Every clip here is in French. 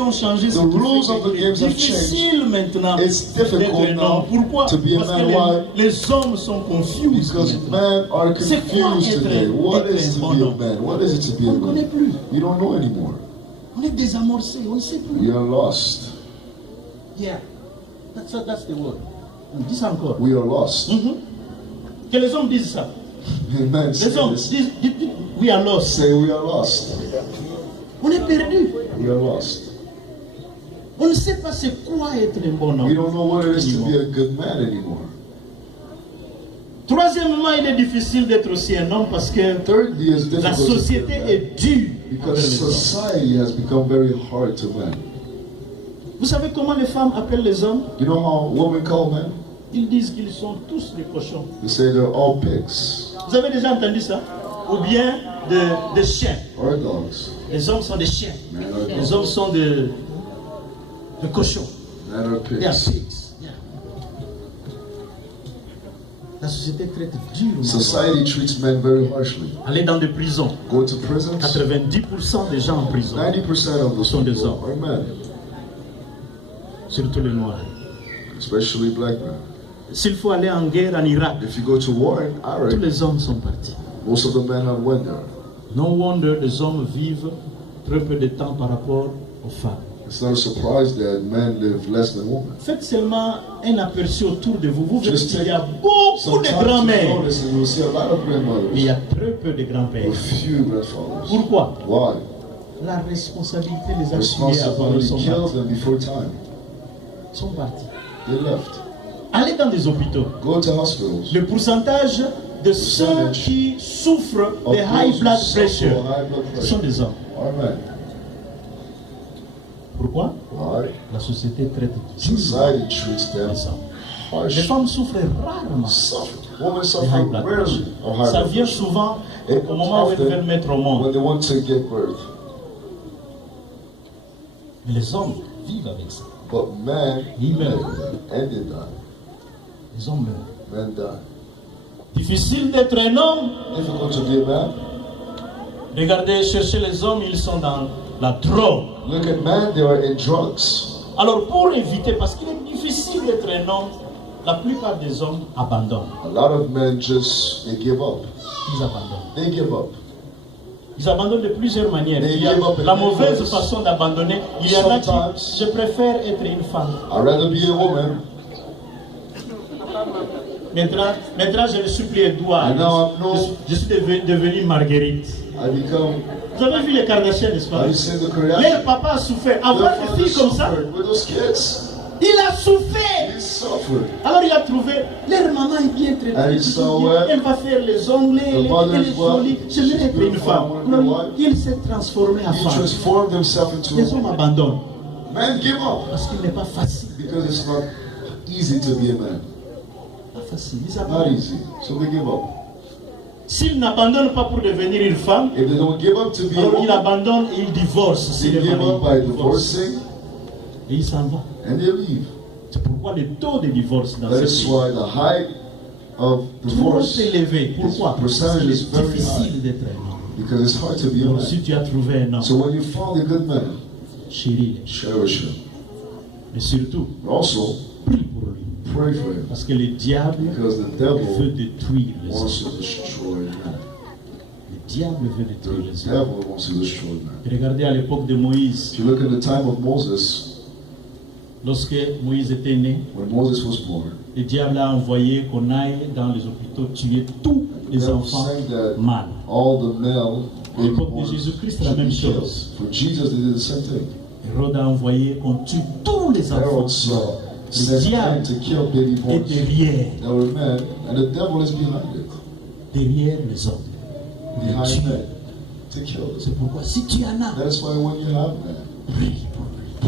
ont changé. The rules of the games have difficile changed. maintenant It's difficult d'être un homme. now Pourquoi? to be a Parce man. que Why? les hommes sont confus. Because men are C'est quoi confused today. What être is un to bon be a homme? man? What is it to be a On ne connaît man? plus. You don't know anymore. On est désamorcé, on ne sait plus. We are lost. Yeah, that's the word. Dis ça encore. We are lost. Que les hommes disent ça. Men say Les hommes this. disent, we are lost. Say we are lost. On est perdu. We are lost. On ne sait pas c'est quoi être un bon We homme. don't know what it is to be a good man anymore. Troisièmement, il est difficile d'être aussi un homme parce que Thirdly, it's la difficult to be société a man est dure envers because les hommes. society has become very hard to men. Vous savez comment les femmes appellent les hommes? You know how women call men? Ils disent qu'ils sont tous des cochons. They say they're all pigs Vous avez déjà entendu ça? Ou bien des chiens. or dogs. Les hommes sont des chiens. Men are Les hommes dogs. sont de cochons. Men are They are pigs. pigs. Yeah. La société traite durement. Society treats men very harshly. Aller dans des prisons. Go to prisons. 90% des gens en prison, 90% of the sont des people hommes. are men, surtout les noirs. especially black men. S'il faut aller en guerre en Irak, If you go to war in tous Iraq, les hommes sont partis. most of the men have went there. No wonder les hommes vivent très peu de temps par rapport aux femmes. It's not a surprise that men live less than women. Faites seulement un aperçu autour de vous. Vous verrez Just qu'il y a take beaucoup Some de time to grands-mères, notice and you'll see a lot of mais il y grandmothers a très peu de grands-pères. with few grandfathers. Pourquoi? Why? La responsabilité les a tués avant, ils Responsibility sont killed partis. them before time. Ils sont partis. They left. Allez dans des hôpitaux. Go to hospitals. Le pourcentage de ceux qui souffrent de high blood pressure High blood sont pressure des hommes. are men. Pourquoi? Why? La société traite durement Society treats them les hommes. Les harshly. femmes souffrent rarement Suffer. Women de suffer high blood rarely pressure. of high Ça blood vient pressure. souvent It au moment où elles often veulent mettre au when monde. they want to give birth. Mais les hommes vivent avec ça. But men Ils meurent. and they die. Les hommes meurent. Men die. Difficile d'être un homme. Difficult to be a man. Regardez, cherchez les hommes, ils sont dans la drogue. Look at men, they are in drugs. Alors pour éviter, parce qu'il est difficile d'être un homme, la plupart des hommes abandonnent. A lot of men just they give up. Ils abandonnent. They give up. Ils abandonnent de plusieurs manières. They Il y a give up in la many mauvaise ways. façon d'abandonner. Il y en a qui, Sometimes- je préfère être une femme. I'd rather be a woman. Maintenant je ne suis plus Edouard. And now I'm no- Je suis devenu Marguerite. I become. Vous avez vu les Kardashians, n'est-ce pas? Have you seen the Leur Kardashians? papa a souffert. Their Avoir father des filles comme ça, suffered with those kids. il a souffert. He suffered. Alors il a trouvé, leur maman est bien traitée. And he saw where Elle va faire les ongles, the mother elle is est well, jolie. J'aimerais she's être une beautiful, femme. I wanna be Alors, a wife. il s'est transformé en He femme. transformed himself into Les a hommes woman. abandonnent Men give up parce qu'il n'est pas facile. because it's not easy to be a man. Pas facile. Ils Not abandonnent. easy. So they give up. S'ils n'abandonnent pas pour devenir une femme, If they don't give up to be a alors ils woman, abandonnent et ils divorcent. they C'est le give mari. up by Ils divorcent. divorcing Et ils s'en vont. and they leave. C'est pourquoi le taux de divorce dans That ce is pays why the height of est divorce trop élevé. Pourquoi? Parce percentage qu'il is est very difficile high d'être un homme. because it's hard to be a Donc man. si tu as trouvé un homme, So when you found a good man, chérie, cherish him. mais surtout, But also prie pour lui. pray for him Parce que le diable because the veut devil détruire les hommes. wants to destroy man. Le diable veut détruire les The hommes. devil wants to destroy man. Et regardez à l'époque de Moïse, If you look at the time of Moses, lorsque Moïse était né, when Moses was born, le diable a envoyé qu'on aille dans les hôpitaux tuer tous les they were enfants saying that mâles. all the male À l'époque baby de boys Jésus-Christ, la should même be killed. chose. For Jesus, they did the same thing. Hérode a envoyé qu'on tue tous les enfants. Herod saw Le sent men diable to kill baby est boys derrière, that were men, and the devil is behind it, derrière les hommes. Les behind tuer. men, to kill them. C'est pourquoi si tu en as, That's why when you have men, prie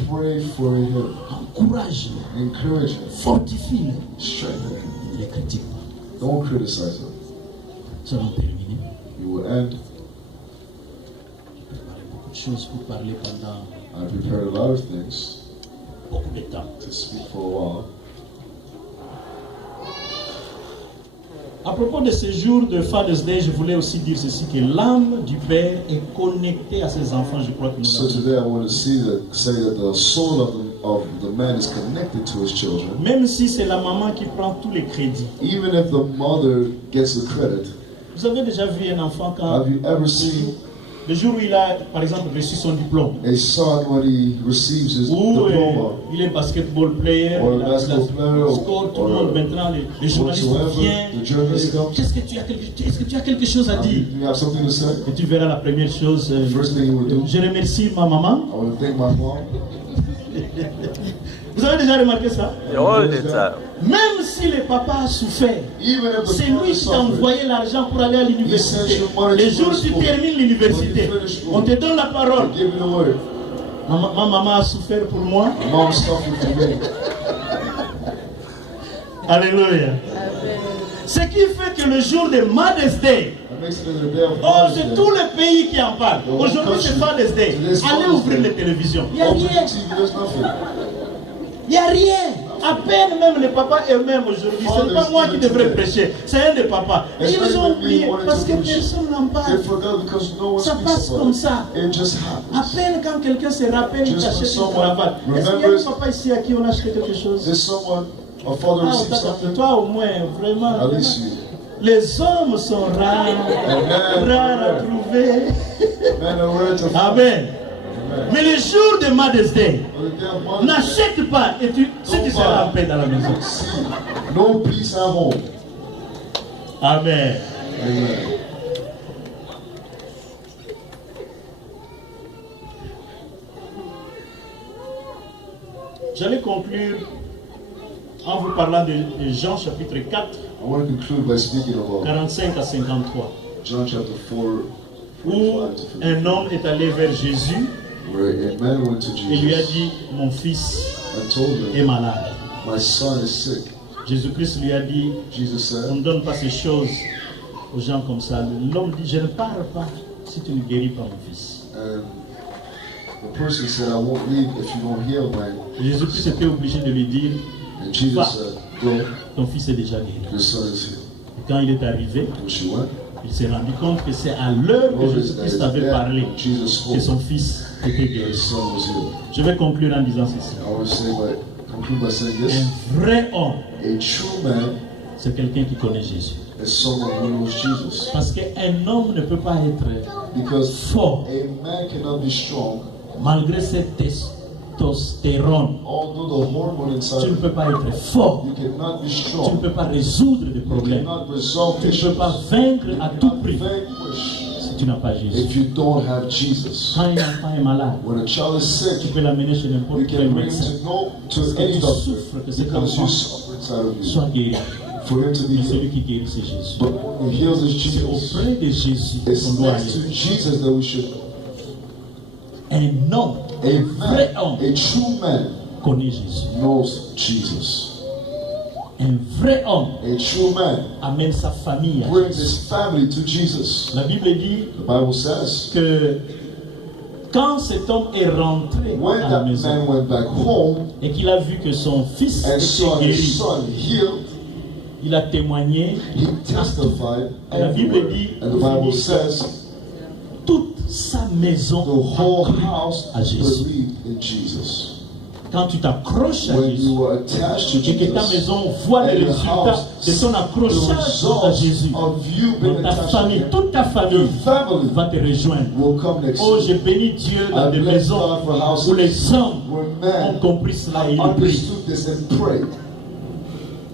pour lui. pray for him, Encourage-le, encourage him, fortifie-le. strengthen him. Ne les critique pas. Don't criticize him. Nous allons terminer. You will end. J'ai préparé beaucoup de choses pour parler pendant I prepared a lot of things beaucoup de temps. to speak for a while. À propos de ce jour de Father's Day, je voulais aussi dire ceci, que l'âme du Père est connectée à ses enfants. Je crois que nous So l'avons. today I want to say that the soul of the man is connected to his children. Même si c'est la maman qui prend tous les crédits. Even if the mother gets the credit. Vous avez déjà vu un enfant quand... Have you ever seen le jour où il a, par exemple, reçu son diplôme, a son when he receives his diploma, il est basketball player, or il a a basketball player, score, tout le monde maintenant, les journalistes viennent. Est-ce que tu as quelque chose à dire? Do you have something to say? Et tu verras la première chose. First thing you will do. Je remercie ma maman. I want to thank my mom. Vous avez déjà remarqué ça? All the time. Même si le papa a souffert, Even if the c'est lui father qui t'a suffered, envoyé l'argent pour aller à l'université. money Les to jours où tu school. termines l'université, When you finish school, on te donne la parole. give me the word. Ma maman a souffert pour moi. Mom suffered for me. Alléluia. Ce qui fait que le jour de Mother's Day, That makes it the day of oh, Father's c'est Day. tout le pays qui en parle. Aujourd'hui, c'est Father's Day. Allez ouvrir les télévisions. Il n'y a Open rien. the TV, there's nothing. Il n'y a rien. À peine même les papas eux-mêmes aujourd'hui. Ce n'est pas moi qui devrais prêcher. C'est un des papas. Et ils ont oublié parce que personne n'en They parle. forgot because no one Ça speaks passe about comme it. ça. It just À happens. peine quand quelqu'un se rappelle, il Just t'achète when une someone cravate. Est-ce qu'il y a un remembers- papa ici à qui on a acheté quelque chose? There's someone, a father Ah, receives something. toi au moins, vraiment. At least you. Les hommes sont rares, rares à trouver. Man, are ready to find. Amen. Amen. Mais le jour de Mother's Day, On the day of Mother's Day, n'achète pas et tu seras en paix dans la maison. see, no peace at home. Amen. Amen. J'allais conclure en vous parlant de Jean chapitre 4, I want to conclude by speaking about 45 à 53, John chapter 4, où 45 to 50, un homme est allé vers Jésus where a man went to et lui a Jesus dit, mon fils and told est him, malade. my son is sick. Jésus-Christ lui a dit, Jesus on said, ne donne pas ces choses aux gens comme ça. L'homme dit, je ne pars pas si tu ne guéris pas mon fils. and the person said, I won't leave if you don't heal my. Jésus-Christ était obligé de lui dire, And Jesus said, go, ton fils est déjà guéri. your son is healed. Et quand il est arrivé, When she went, il s'est rendu compte que c'est à l'heure que noticed that Jésus-Christ it's avait there parlé Jesus que spoke, son fils était his guéri. son was healed. Je vais conclure en disant ceci. I want to say conclude by saying Un this. vrai homme, A true man c'est quelqu'un qui connaît Jésus. is someone who knows Jesus. Parce qu'un homme ne peut pas être Because fort a man cannot be strong, malgré cette testostérone. although the hormone inside Tu ne of peux pas être fort. you cannot be Tu ne strong. peux pas résoudre des You problèmes. cannot resolve Tu ne issues. peux pas vaincre à You tout cannot prix vanquish si tu n'as pas Jésus. if you don't have Jesus. Quand un enfant est malade, When a child is tu sick, peux l'amener chez you n'importe quel can bring him médecin. to Parce que any tu doctor souffres que cet because you enfant suffer inside of you. soit guéri. For him to be Mais celui healed. qui guérit, c'est Jésus. But who heals is C'est Jesus. auprès de Jésus It's qu'on doit next to aller. Jesus that we should. Un homme, A un vrai man, homme a true man connaît Jésus. knows Jesus. Un vrai homme A true man amène sa famille à brings Jésus. his family to Jesus. La Bible dit The Bible says, que quand cet homme est rentré when à la that maison man went back home et qu'il a vu que son fils and était saw his guéri, son healed, il a témoigné. he testified La Bible everywhere. dit, And the Bible says, toute sa maison the whole a cru house à Jésus. believed in Jesus. Quand tu t'accroches à When Jésus you were attached to et que ta Jesus, maison voit les and the résultats house, de ton the accrochage à Jésus, results of you being donc ta attached to famille, him, toute ta famille your family va te rejoindre. will come next Oh, to je you. bénis Dieu dans I des bless maisons God for houses où les hommes where ont men compris cela et ils prient. understood this and prayed.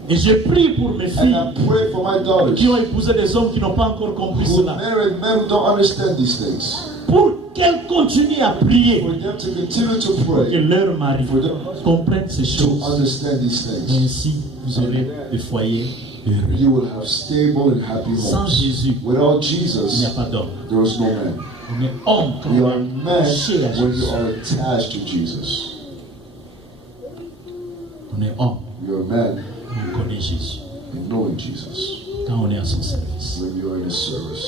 Et je prie pour mes And filles I pray for my daughters qui ont épousé des hommes qui n'ont pas encore compris who cela, married men who don't understand these things. pour qu'elles continuent à prier, For them to continue to que pray, leur mari for them comprenne ces to choses. understand these Et things. ainsi, vous aurez des foyers heureux. You will have stable and happy Sans homes. Jésus, Without il n'y a Jesus, pas d'homme. there is no man. On est homme quand You on are est man attaché à when you Jésus. are attached to Jesus. On est homme You're a man quand on connaît Jésus. in knowing Jesus. Quand on est à son service. When you are in His service.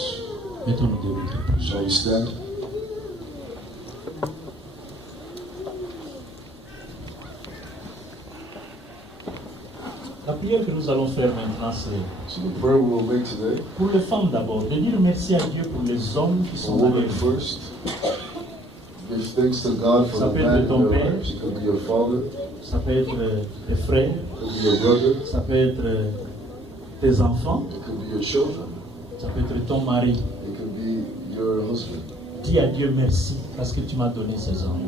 Mettons-nous debout. Shall we stand? La prière que nous allons faire maintenant, c'est So the prayer we will make today, pour les femmes d'abord, de dire merci à Dieu pour les hommes qui for sont dans women leur vie. first. Give thanks to God for Ça the peut man être in ton their père. lives. It could be your father, Ça peut être tes frères, it could be your brother, ça peut être tes enfants, it could be your children, ça peut être ton mari. it could be your husband. Dis à Dieu merci parce que tu m'as donné ces hommes.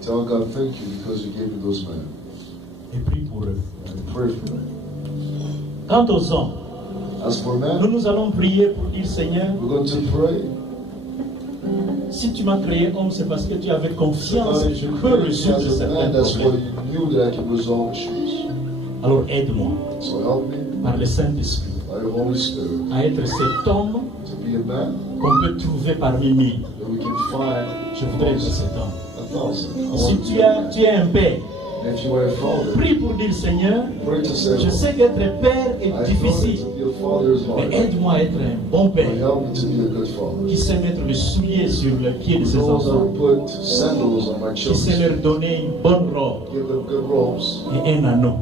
Tell God thank you because you gave me those men. Et prie pour eux. And pray for them. Quant aux hommes, As for nous men, allons prier pour dire Seigneur, we're going to pray. si tu m'as créé homme, c'est parce que tu avais confiance God, que je you peux created me résoudre as a certains man, that's why problèmes. you knew that I could resolve issues. Alors aide-moi, So help me par le Saint-Esprit, by your Holy Spirit à être cet homme to be a man qu'on peut trouver parmi mille. that we can find Je voudrais être cet homme. 1,000. I Si want to tu be a man. es un père, And if you are a father, prie pour dire Seigneur, pray to say, je sais qu'être père I est know difficile, to be a father is mais hard. aide-moi à être un bon But père help me to be a good father. qui sait mettre le soulier sur le pied de ses Knows how enfants, to put sandals on my qui sait children. leur donner une bonne robe Give them good robes et un anneau.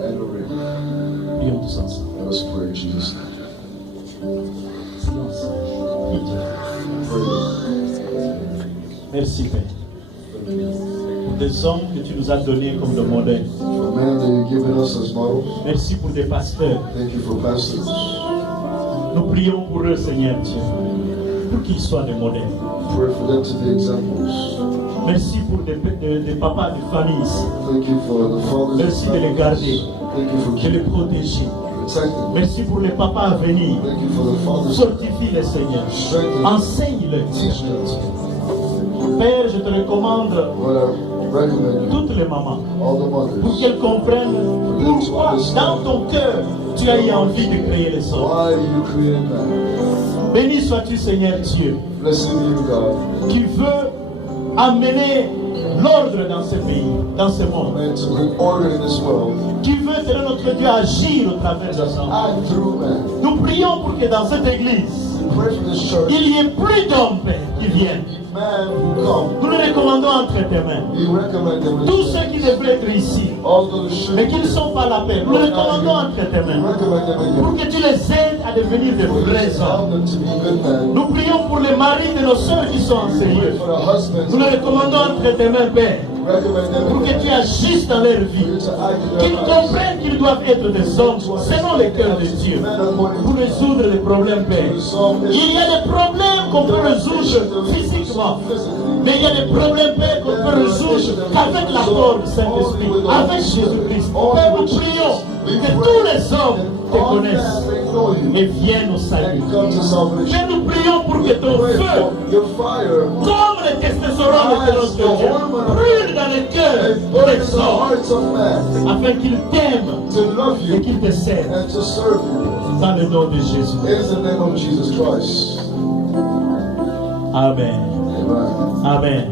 and a ring. Prions tous ensemble. Let us pray in Jesus' name. Silence. Pray. Merci Père. Thank you. Pour des hommes que tu nous as donnés comme de modèles. For man that you've given us as models, Merci pour des pasteurs. thank you for pastors. Nous prions pour eux, Seigneur Dieu, pour qu'ils soient des modèles. Pray for them to be examples. Merci pour des papas de famille ici. Thank you for the fathers. Merci de les garder, Thank you for de les protéger. protecting. Merci pour les papas à venir. Thank you for the fathers. Fortifie-les, Seigneur. Strengthen. Enseigne-les. Teach them. Père, je te recommande Lord, I recommend you, toutes les mamans all the pour mothers, qu'elles comprennent pourquoi dans ton cœur tu as eu envie de créer les hommes. why you created man. Béni sois-tu, Seigneur Dieu, Blessed be you, God, qui veut amener l'ordre dans ce pays, dans ce monde, and to bring order in this world, qui veut, Seigneur notre Dieu, agir au travers des hommes. act through man. Nous prions pour que dans cette église, Pray for this church, il y ait plus d'hommes, Père, qui viennent. man who come. Nous les recommandons entre tes mains. You recommend them. Tous ceux qui devraient être ici, All those should mais qui ne sont pas la paix, nous les recommandons entre tes mains. recommend them in Pour que tu les aides à devenir de vrais hommes. Help them to be good men. Nous prions pour les maris de nos sœurs qui sont en Pray Seigneur. for the husbands. Nous les recommandons entre tes mains, Père, Recommend them pour que tu agisses dans leur for vie. you to act in Qu'ils their lives. comprennent qu'ils doivent être des hommes selon le cœur de Dieu. Men according Pour résoudre les problèmes, Père. to the psalm. Il y a des problèmes qu'on peut résoudre physiquement. Mais il y a des problèmes, Père, qu'on peut résoudre qu'avec l'apport du Saint-Esprit, avec Jésus-Christ. Père, nous prions que tous les hommes te connaissent et viennent au salut. And come to salvation. Père, nous prions pour que ton Pray feu, for your fire comme le testostérone de notre Dieu, brûle dans le cœur and burn in des the hommes, hearts of man afin qu'ils t'aiment to love et you qu'ils te servent. and to serve you. Dans le nom de Jésus. In the name of Jesus Christ. Amen. Amen. Amen.